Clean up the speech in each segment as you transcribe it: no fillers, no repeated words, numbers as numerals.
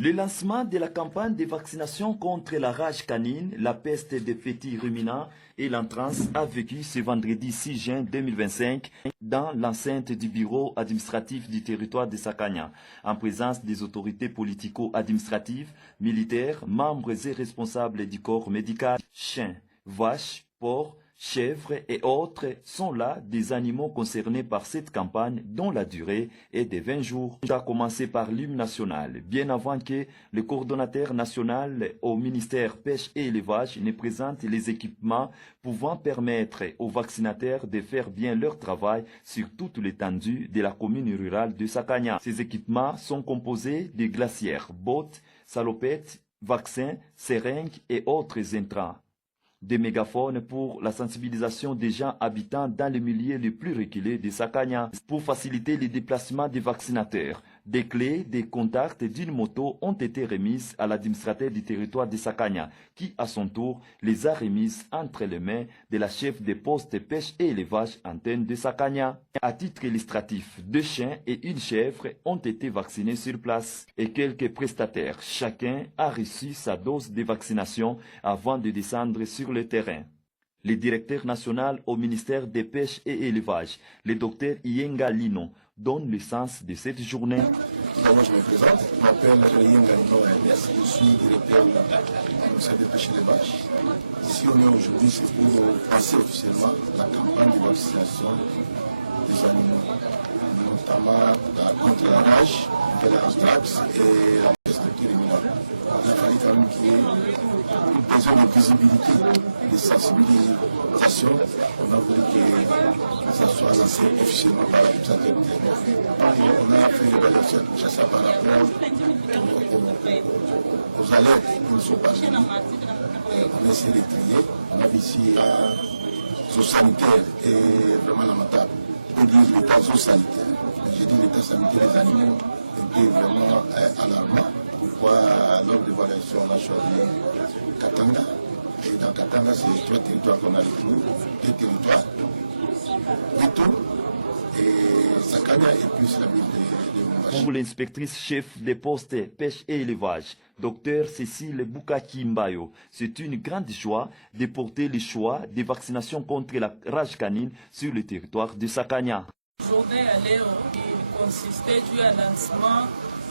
Le lancement de la campagne de vaccination contre la rage canine, la peste des petits ruminants et l'entrance a vécu ce vendredi 6 juin 2025 dans l'enceinte du bureau administratif du territoire de Sakanya, en présence des autorités politico-administratives, militaires, membres et responsables du corps médical, chiens, vaches, porcs, chèvres et autres sont là des animaux concernés par cette campagne dont la durée est de 20 jours. On a commencé par l'hymne national, bien avant que le coordonnateur national au ministère Pêche et Élevage ne présente les équipements pouvant permettre aux vaccinateurs de faire bien leur travail sur toute l'étendue de la commune rurale de Sakanya. Ces équipements sont composés de glacières, bottes, salopettes, vaccins, seringues et autres intrants. Des mégaphones pour la sensibilisation des gens habitant dans les milieux les plus reculés de Sakanya pour faciliter les déplacements des vaccinateurs. Des clés, des contacts d'une moto ont été remises à l'administrateur du territoire de Sakanya, qui à son tour les a remises entre les mains de la chef des postes pêche et élevage antenne de Sakanya. À titre illustratif, 2 chiens et une chèvre ont été vaccinés sur place et quelques prestataires. Chacun a reçu sa dose de vaccination avant de descendre sur le terrain. Le directeur national au ministère des Pêches et Élevage, le docteur Iyenga Lino, donne le sens de cette journée. Moi, je me présente, je m'appelle Iyenga Lino AMS, je suis directeur du ministère des Pêches et Élevage. Ici, on est aujourd'hui, c'est pour lancer officiellement la campagne de vaccination des animaux, notamment contre la rage, l'anthrax et la peste ruminale. Il a fallu quand même qu'il y ait besoin de visibilité, de sensibilisation. On a voulu que ça soit lancé officiellement par la société. On a fait une évaluation de ça par rapport aux alertes qui nous sont parvenues. On a essayé de trier. On a vu ici la zone sanitaire est vraiment lamentable. On peut dire l'état zone sanitaire. J'ai dit l'état sanitaire des animaux était vraiment alarmant. Pourquoi, lors de l'évaluation, on a choisi Katanga. Et dans Katanga, c'est 3 territoires qu'on a retenu, 2 territoires, Mito et Sakanya et plus la ville de Mumbashi. Pour l'inspectrice chef des postes pêche et élevage, Dr Cécile Boukaki Mbayo, c'est une grande joie de porter le choix des vaccinations contre la rage canine sur le territoire de Sakanya. Journée à leo consistait du lancement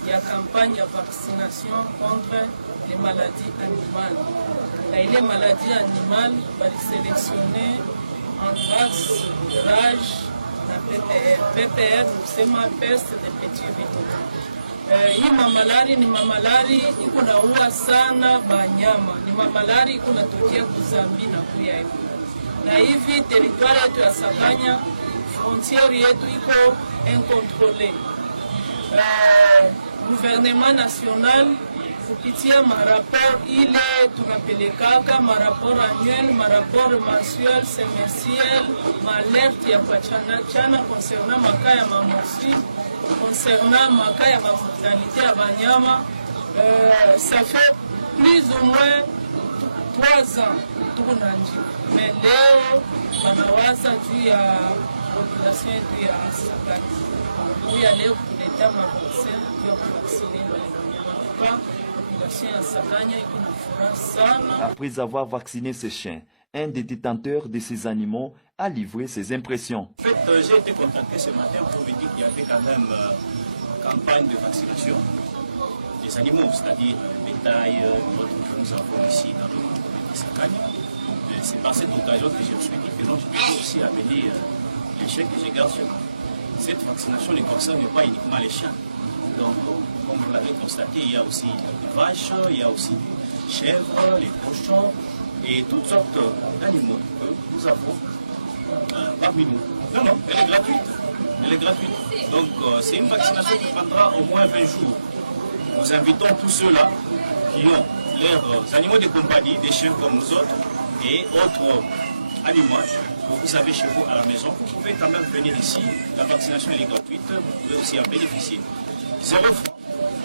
de la campagne de vaccination contre les maladies animales. Les maladies animales vont sélectionner anthrax, rage, la PPR. PPR, c'est ma peste des petits ruminants. Hii mamalari ni mamalari iko naua sana banyama, ni mamalari iko natokea kuzambi na kuya hivi. Na hivi territoire yetu ya Sakanya, frontiere yetu iko incontrôlée. Gouvernement national kupitia maraport ile tunapelekaka maraport annuel, maraport mensuel, semestriel, maalerte ya kuachana concernant maka ya mamorsure, concernant maka ya mortalité ya banyama. Ça fait plus ou moins 3 ans tuko na njia. Mais leo banawaza juu ya population yetu ya Sakanya. Huya leo kuleta mavaccin ya kuvacciner wale. Après avoir vacciné ces chiens, un des détenteurs de ces animaux a livré ses impressions. En fait, j'ai été contacté ce matin pour me dire qu'il y avait quand même une campagne de vaccination des animaux, c'est-à-dire bétail, d'autres que nous avons ici dans le communauté de Sakanya. C'est par cette occasion que je me suis dit que non, je peux aussi amener les chiens que je garde chez moi. Cette vaccination ne concerne pas uniquement les chiens. Donc, comme vous l'avez constaté, il y a aussi des vaches, il y a aussi des chèvres, les cochons et toutes sortes d'animaux que nous avons parmi nous. Non, non, elle est gratuite. Elle est gratuite. Donc, c'est une vaccination qui prendra au moins 20 jours. Nous invitons tous ceux-là qui ont leurs animaux de compagnie, des chiens comme nous autres et autres animaux que vous avez chez vous à la maison. Vous pouvez quand même venir ici. La vaccination elle est gratuite. Vous pouvez aussi en bénéficier. 0 francs.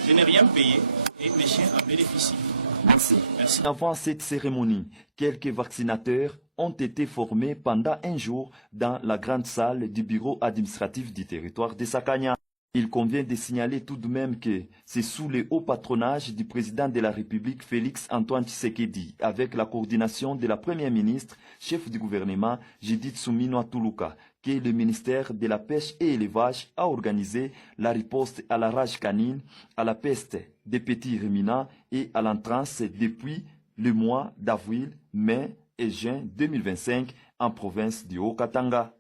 Je n'ai rien payé et mes chiens en bénéficient. Merci. Merci. Avant cette cérémonie, quelques vaccinateurs ont été formés pendant un jour dans la grande salle du bureau administratif du territoire de Sakanya. Il convient de signaler tout de même que c'est sous le haut patronage du président de la République Félix Antoine Tshisekedi, avec la coordination de la première ministre, chef du gouvernement Judith Suminwa Tuluka, que le ministère de la Pêche et Élevage a organisé la riposte à la rage canine, à la peste des petits ruminants et à l'entrance depuis le mois d'avril, mai et juin 2025 en province du Haut-Katanga.